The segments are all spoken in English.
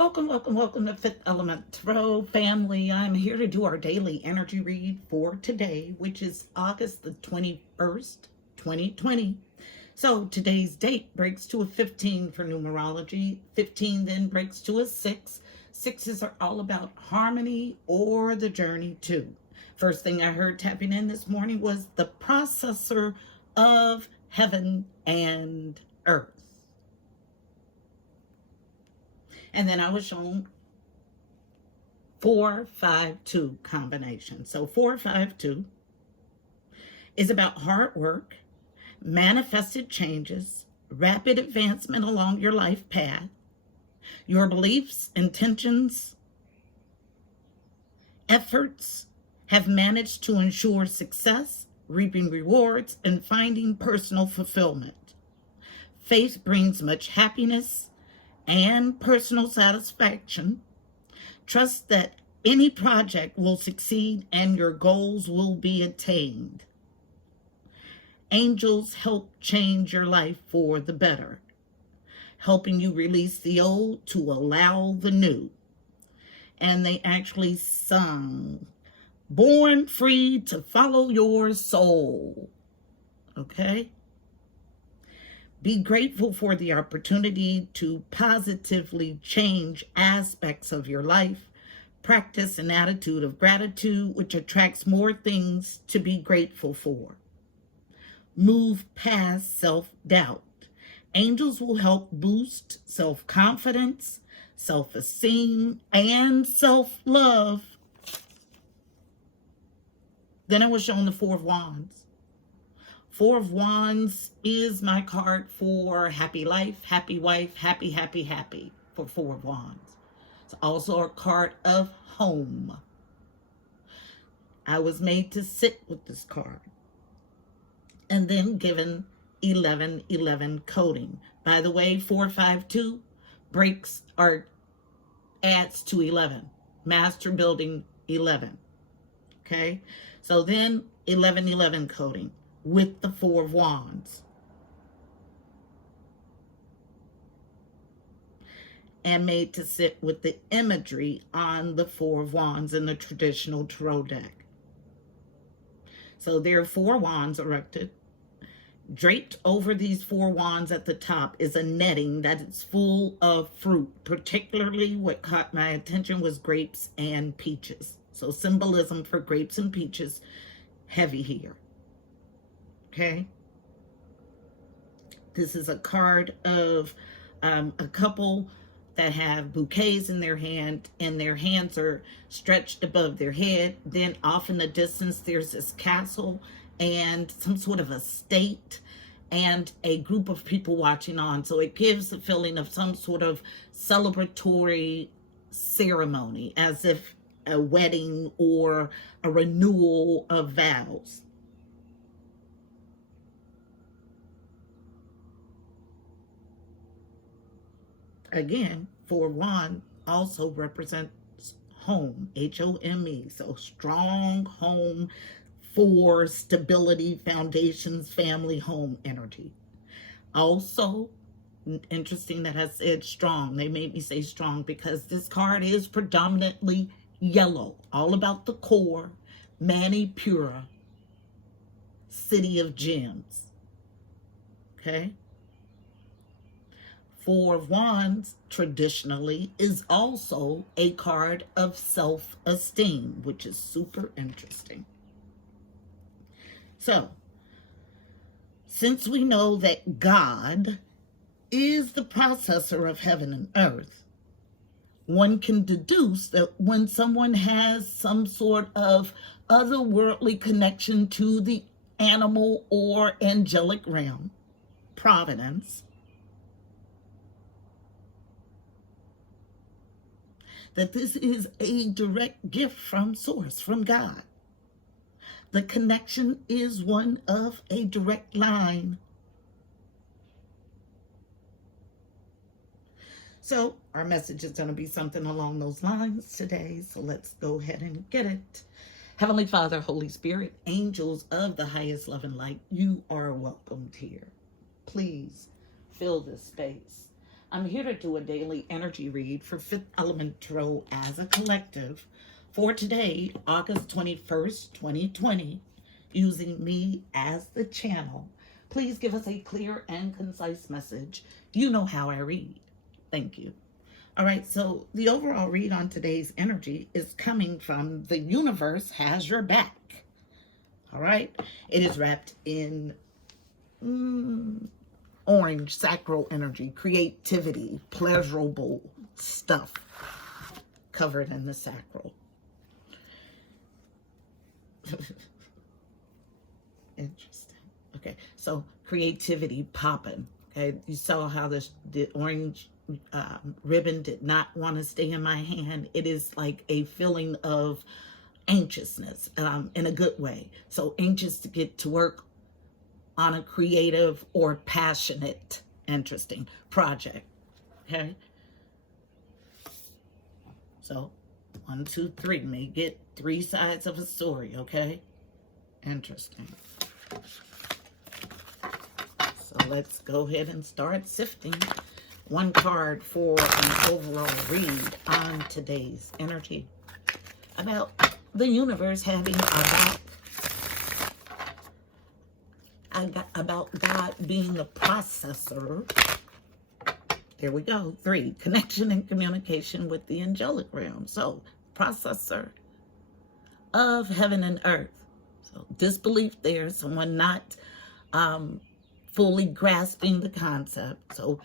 Welcome, welcome, welcome to Fifth Element Tarot family. I'm here to do our daily energy read for today, which is August the 21st, 2020. So today's date breaks to a 15 for numerology. 15 then breaks to a 6. Sixes are all about harmony or the journey too. First thing I heard tapping in this morning was the processor of heaven and earth. And then I was shown 4-5-2 combination. So 4-5-2 is about hard work, manifested changes, rapid advancement along your life path, your beliefs, intentions, efforts have managed to ensure success, reaping rewards, and finding personal fulfillment. Faith brings much happiness and personal satisfaction. Trust that any project will succeed and your goals will be attained. Angels help change your life for the better, helping you release the old to allow the new. And they actually sung, "Born free to follow your soul." Okay? Be grateful for the opportunity to positively change aspects of your life. Practice an attitude of gratitude, which attracts more things to be grateful for. Move past self-doubt. Angels will help boost self-confidence, self-esteem, and self-love. Then I was shown the Four of Wands. Four of Wands is my card for happy life, happy wife, happy, happy, happy for Four of Wands. It's also a card of home. I was made to sit with this card and then given 11-11 coding. By the way, 4-5-2 breaks or adds to 11. Master building 11. Okay, so then 11-11 coding with the Four of Wands. And made to sit with the imagery on the Four of Wands in the traditional tarot deck. So there are 4 wands erected. Draped over these 4 wands at the top is a netting that is full of fruit. Particularly what caught my attention was grapes and peaches. So symbolism for grapes and peaches, heavy here. Okay, this is a card of a couple that have bouquets in their hand, and their hands are stretched above their head. Then off in the distance, there's this castle and some sort of estate and a group of people watching on. So it gives the feeling of some sort of celebratory ceremony, as if a wedding or a renewal of vows. Again, Four of Wands also represents home, H-O-M-E. So strong home for stability, foundations, family, home energy. Also, interesting that I said strong. They made me say strong because this card is predominantly yellow. All about the core, Manipura, City of Gems. Okay? Four of Wands traditionally is also a card of self-esteem, which is super interesting. So, since we know that God is the processor of heaven and earth, one can deduce that when someone has some sort of otherworldly connection to the animal or angelic realm, providence, that this is a direct gift from source, from God. The connection is one of a direct line. So our message is going to be something along those lines today. So let's go ahead and get it. Heavenly Father, Holy Spirit, angels of the highest love and light, you are welcomed here. Please fill this space. I'm here to do a daily energy read for Fifth Element Tarot as a collective for today, August 21st, 2020, using me as the channel. Please give us a clear and concise message. You know how I read. Thank you. All right, so the overall read on today's energy is coming from The Universe Has Your Back. All right, it is wrapped in orange, sacral energy, creativity, pleasurable stuff covered in the sacral. Interesting. Okay, so creativity popping. Okay, you saw how the orange ribbon did not want to stay in my hand. It is like a feeling of anxiousness in a good way. So anxious to get to work on a creative or passionate, interesting project. Okay. So 1, 2, 3 may get 3 sides of a story. Okay. Interesting. So let's go ahead and start sifting. One card for an overall read on today's energy about the universe having our back, about God being a processor. There we go. 3, connection and communication with the angelic realm. So, processor of heaven and earth. So, disbelief there, someone not fully grasping the concept. So,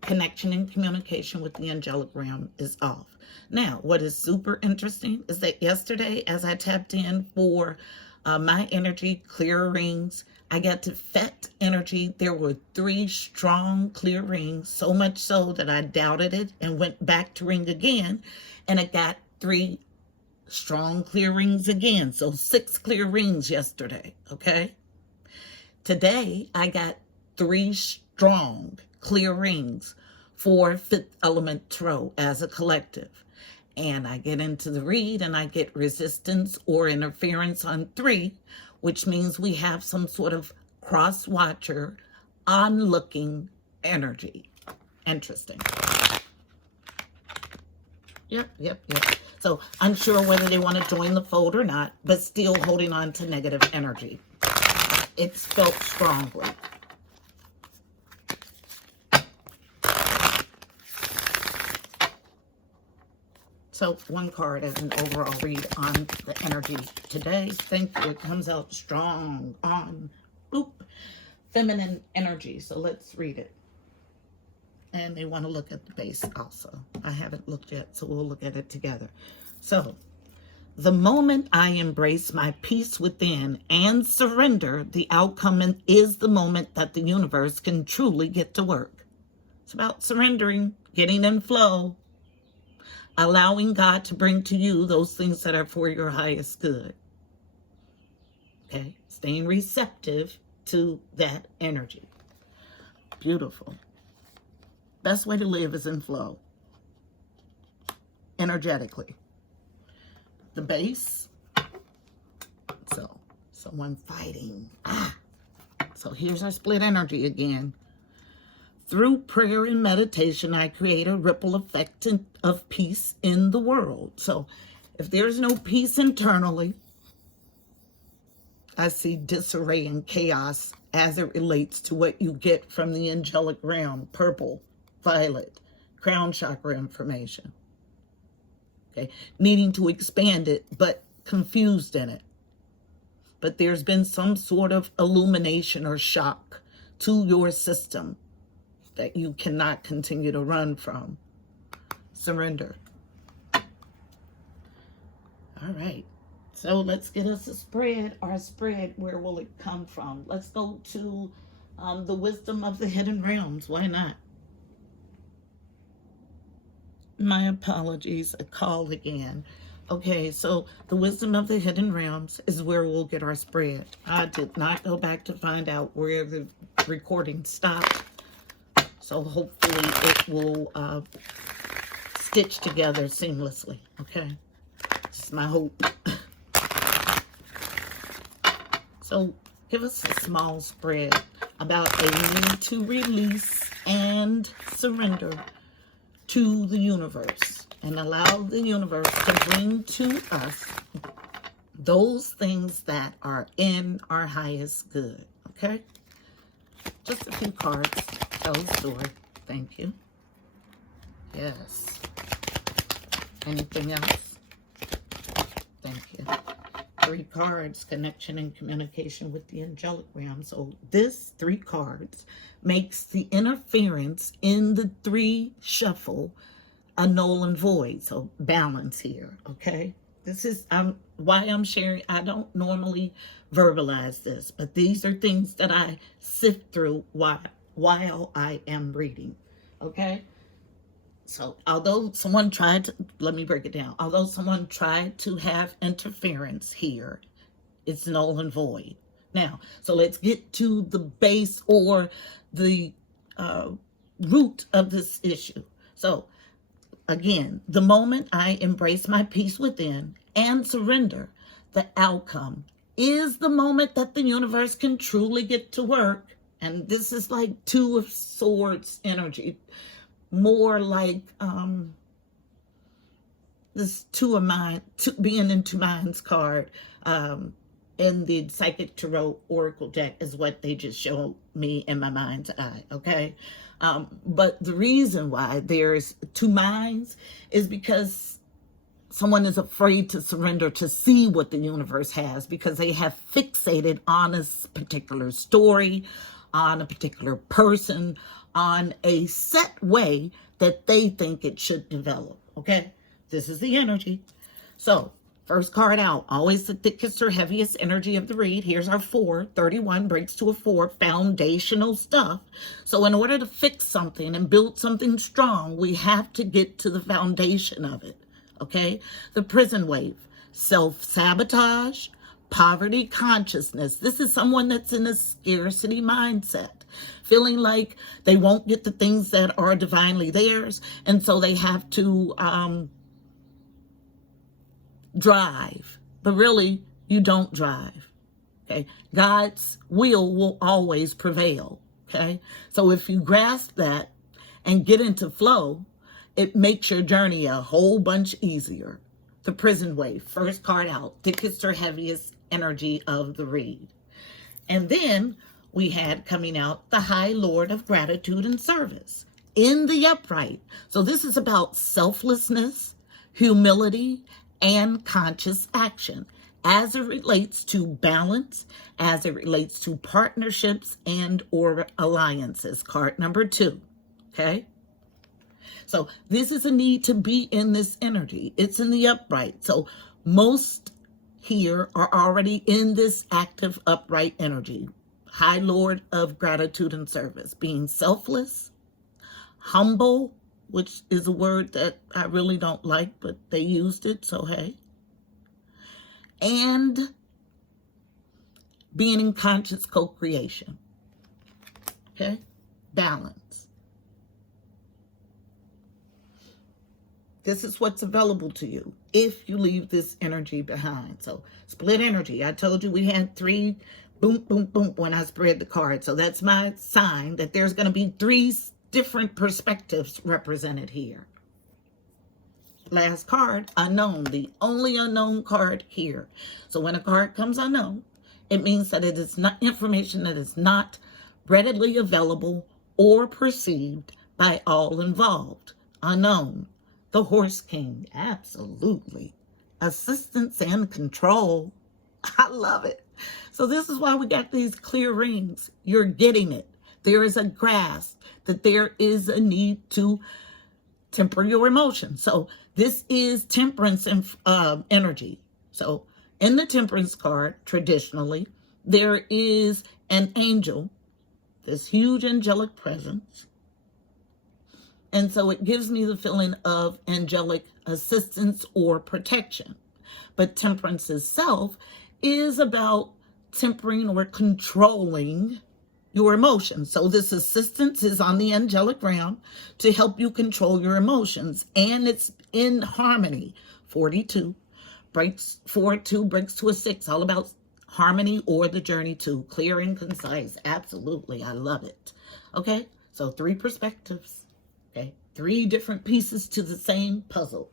connection and communication with the angelic realm is off. Now, what is super interesting is that yesterday, as I tapped in for my energy, clear rings, I got to FET energy. There were 3 strong clear rings, so much so that I doubted it and went back to ring again, and I got 3 strong clear rings again. So 6 clear rings yesterday, okay? Today, I got 3 strong clear rings for Fifth Element Tarot as a collective. And I get into the read and I get resistance or interference on 3, which means we have some sort of cross-watcher, onlooking energy. Interesting. Yep. So unsure whether they want to join the fold or not, but still holding on to negative energy. It's felt strongly. So 1 card as an overall read on the energy today. Thank you. It comes out strong on feminine energy. So let's read it. And they want to look at the base also. I haven't looked yet, so we'll look at it together. So, the moment I embrace my peace within and surrender, the outcome is the moment that the universe can truly get to work. It's about surrendering, getting in flow, allowing God to bring to you those things that are for your highest good. Okay? Staying receptive to that energy. Beautiful. Best way to live is in flow. Energetically. The base. So, someone fighting. So here's our split energy again. Through prayer and meditation, I create a ripple effect of peace in the world. So if there's no peace internally, I see disarray and chaos as it relates to what you get from the angelic realm, purple, violet, crown chakra information. Okay, needing to expand it, but confused in it. But there's been some sort of illumination or shock to your system that you cannot continue to run from. Surrender. All right. So let's get us a spread. Our spread, where will it come from? Let's go to the wisdom of the hidden realms. Why not? My apologies. A call again. Okay, so the wisdom of the hidden realms is where we'll get our spread. I did not go back to find out where the recording stopped. So hopefully it will stitch together seamlessly. Okay, this is my hope. So give us a small spread about a need to release and surrender to the universe, and allow the universe to bring to us those things that are in our highest good. Okay? Just a few cards. Tell the story. Thank you. Yes. Anything else? Thank you. 3 cards, connection and communication with the angelic realm. So this 3 cards makes the interference in the 3 shuffle a null and void. So balance here, okay? This is why I'm sharing. I don't normally verbalize this, but these are things that I sift through while I am reading, okay? So although someone tried to, let me break it down. Although someone tried to have interference here, it's null and void. Now, so let's get to the base or the root of this issue. So again, the moment I embrace my peace within and surrender, the outcome is the moment that the universe can truly get to work. And this is like 2 of Swords energy. More like this 2 of Mine, being in 2 Minds card in the Psychic Tarot Oracle deck is what they just showed me in my mind's eye, okay? But the reason why there's 2 minds is because someone is afraid to surrender to see what the universe has, because they have fixated on a particular story, on a particular person, on a set way that they think it should develop, okay? This is the energy. So, first card out, always the thickest or heaviest energy of the read. Here's our 4. 31 breaks to a 4, foundational stuff. So in order to fix something and build something strong, we have to get to the foundation of it, okay? The prison wave, self-sabotage, poverty consciousness. This is someone that's in a scarcity mindset, feeling like they won't get the things that are divinely theirs, and so they have to drive. But really, you don't drive, okay? God's will always prevail, okay? So if you grasp that and get into flow, it makes your journey a whole bunch easier. The prison wave, first card out, thickest or heaviest energy of the read. And then we had coming out the High Lord of Gratitude and Service in the upright. So this is about selflessness, humility, and conscious action as it relates to balance, as it relates to partnerships and or alliances. Card number 2, okay? So this is a need to be in this energy. It's in the upright. So most here are already in this active upright energy. High Lord of Gratitude and Service, being selfless, humble, which is a word that I really don't like, but they used it, so hey. And being in conscious co-creation, okay? Balance. This is what's available to you if you leave this energy behind. So split energy. I told you we had 3 boom, boom, boom when I spread the card. So that's my sign that there's going to be 3 different perspectives represented here. Last card, unknown, the only unknown card here. So when a card comes unknown, it means that it is not information that is not readily available or perceived by all involved. Unknown. The Horse King, absolutely. Assistance and control. I love it. So this is why we got these clear rings. You're getting it. There is a grasp that there is a need to temper your emotions. So this is temperance and energy. So in the temperance card, traditionally, there is an angel, this huge angelic presence. And so it gives me the feeling of angelic assistance or protection. But temperance itself is about tempering or controlling your emotions. So this assistance is on the angelic realm to help you control your emotions. And it's in harmony. 42 breaks, 4-2 breaks to a 6. All about harmony or the journey to clear and concise. Absolutely. I love it. Okay. So 3 perspectives, okay? 3 different pieces to the same puzzle.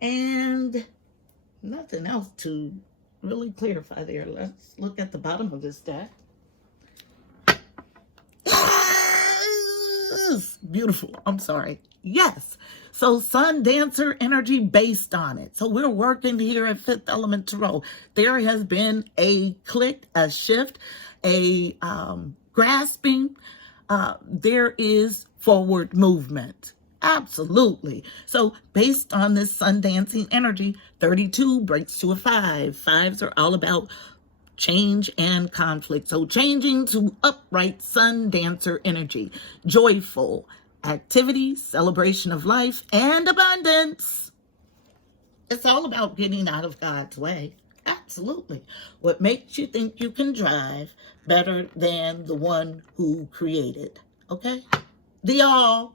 And nothing else to really clarify there. Let's look at the bottom of this deck. Yes! Beautiful. I'm sorry. Yes. So Sun Dancer energy based on it. So we're working here at Fifth Element Tarot. There has been a click, a shift, a grasping. There is forward movement. Absolutely. So based on this sun dancing energy, 32 breaks to a 5. 5s are all about change and conflict. So changing to upright sun dancer energy, joyful activity, celebration of life, and abundance. It's all about getting out of God's way. Absolutely. What makes you think you can drive better than the one who created? Okay? The all.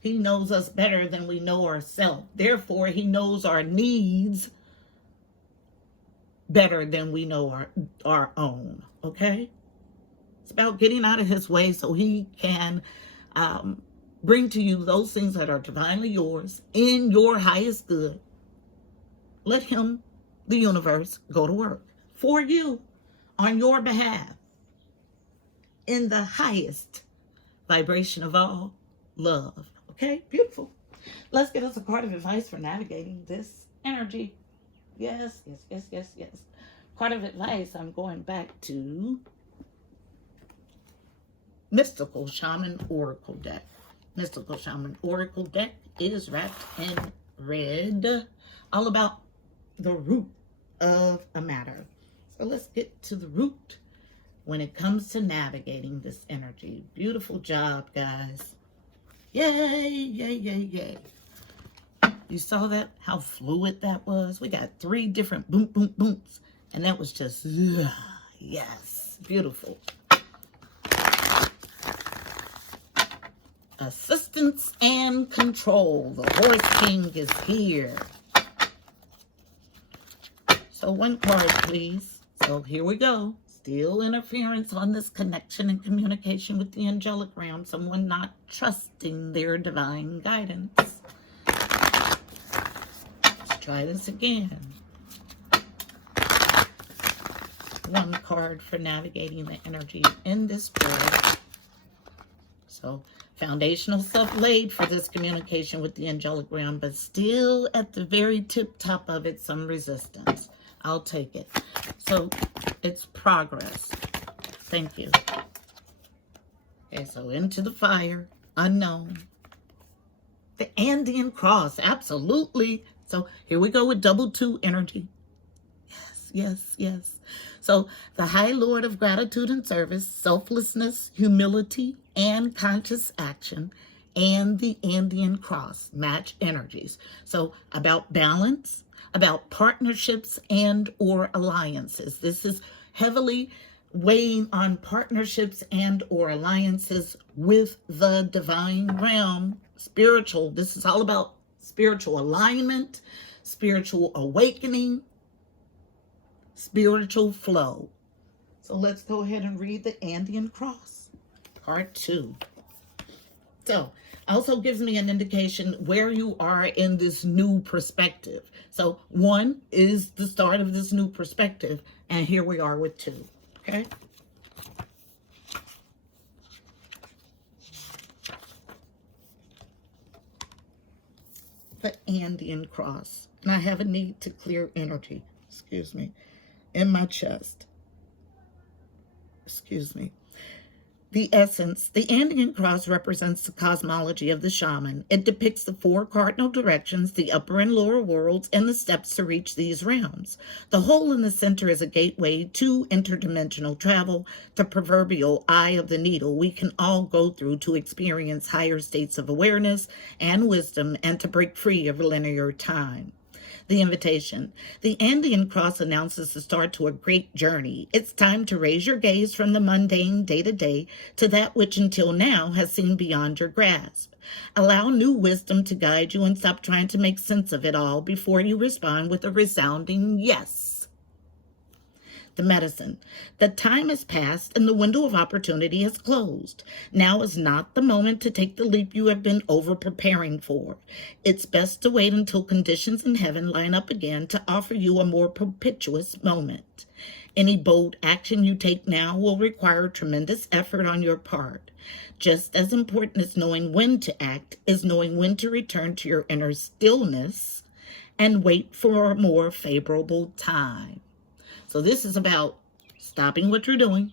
He knows us better than we know ourselves. Therefore, he knows our needs better than we know our own. Okay? It's about getting out of his way so he can bring to you those things that are divinely yours in your highest good. Let him, the universe, go to work for you on your behalf in the highest vibration of all, love. Okay, beautiful. Let's get us a card of advice for navigating this energy. Yes. Card of advice, I'm going back to Mystical Shaman Oracle deck. Mystical Shaman Oracle deck is wrapped in red, all about the root of a matter. So let's get to the root when it comes to navigating this energy. Beautiful job, guys. Yay. You saw that? How fluid that was? We got 3 different boom, boom, booms. And that was just, yes, beautiful. Assistance and control. The Horse King is here. So 1 card, please. So here we go. Still interference on this connection and communication with the angelic realm. Someone not trusting their divine guidance. Let's try this again. 1 card for navigating the energy in this prayer. So foundational stuff laid for this communication with the angelic realm, but still at the very tip top of it, some resistance. I'll take it. So it's progress. Thank you. Okay, so into the fire, unknown. The Andean cross, absolutely. So here we go with double 2 energy. Yes. So the High Lord of gratitude and service, selflessness, humility, and conscious action, and the Andean cross match energies. So about balance, about partnerships and or alliances. This is heavily weighing on partnerships and or alliances with the divine realm, spiritual. This is all about spiritual alignment, spiritual awakening, spiritual flow. So let's go ahead and read the Andean cross, part 2. So also gives me an indication where you are in this new perspective. So 1 is the start of this new perspective, and here we are with 2. Okay. The Andean cross. And I have a need to clear energy, in my chest. The essence, the Andean cross represents the cosmology of the shaman. It depicts the 4 cardinal directions, the upper and lower worlds, and the steps to reach these realms. The hole in the center is a gateway to interdimensional travel, the proverbial eye of the needle we can all go through to experience higher states of awareness and wisdom and to break free of linear time. The invitation. The Andean cross announces the start to a great journey. It's time to raise your gaze from the mundane day-to-day to that which until now has seemed beyond your grasp. Allow new wisdom to guide you and stop trying to make sense of it all before you respond with a resounding yes. The medicine. The time has passed and the window of opportunity has closed. Now is not the moment to take the leap you have been over preparing for. It's best to wait until conditions in heaven line up again to offer you a more propitious moment. Any bold action you take now will require tremendous effort on your part. Just as important as knowing when to act is knowing when to return to your inner stillness and wait for a more favorable time. So this is about stopping what you're doing,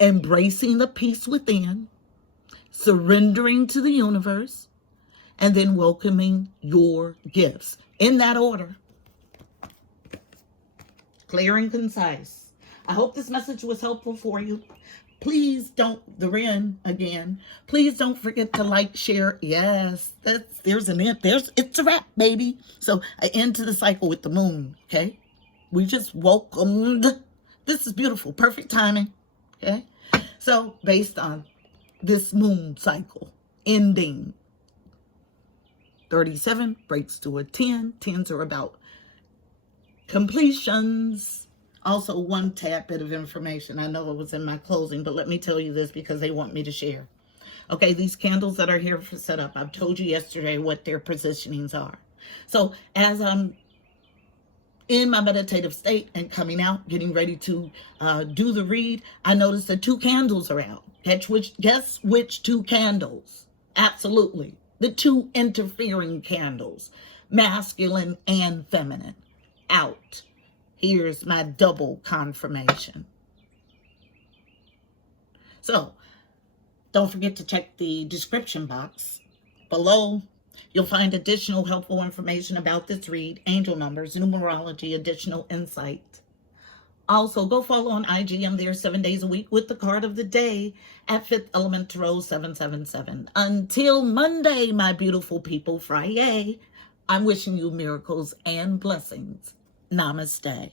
embracing the peace within, surrendering to the universe, and then welcoming your gifts. In that order. Clear and concise. I hope this message was helpful for you. Please don't, please don't forget to like, share. Yes, there's an end. It's a wrap, baby. So I end to the cycle with the moon, okay? We just welcomed. This is beautiful. Perfect timing. Okay. So based on this moon cycle ending 37 breaks to a 10. 10s are about completions. Also one tad bit of information. I know it was in my closing, but let me tell you this because they want me to share. Okay. These candles that are here for setup, I've told you yesterday what their positionings are. So as I'm in my meditative state and coming out, getting ready to do the read, I noticed that 2 candles are out. Guess which 2 candles? Absolutely. The 2 interfering candles, masculine and feminine, out. Here's my double confirmation. So don't forget to check the description box below. You'll find additional helpful information about this read, angel numbers, numerology, additional insight. Also, go follow on IG. I'm there 7 days a week with the card of the day at 5th Element Tarot 777. Until Monday, my beautiful people, Friday, I'm wishing you miracles and blessings. Namaste.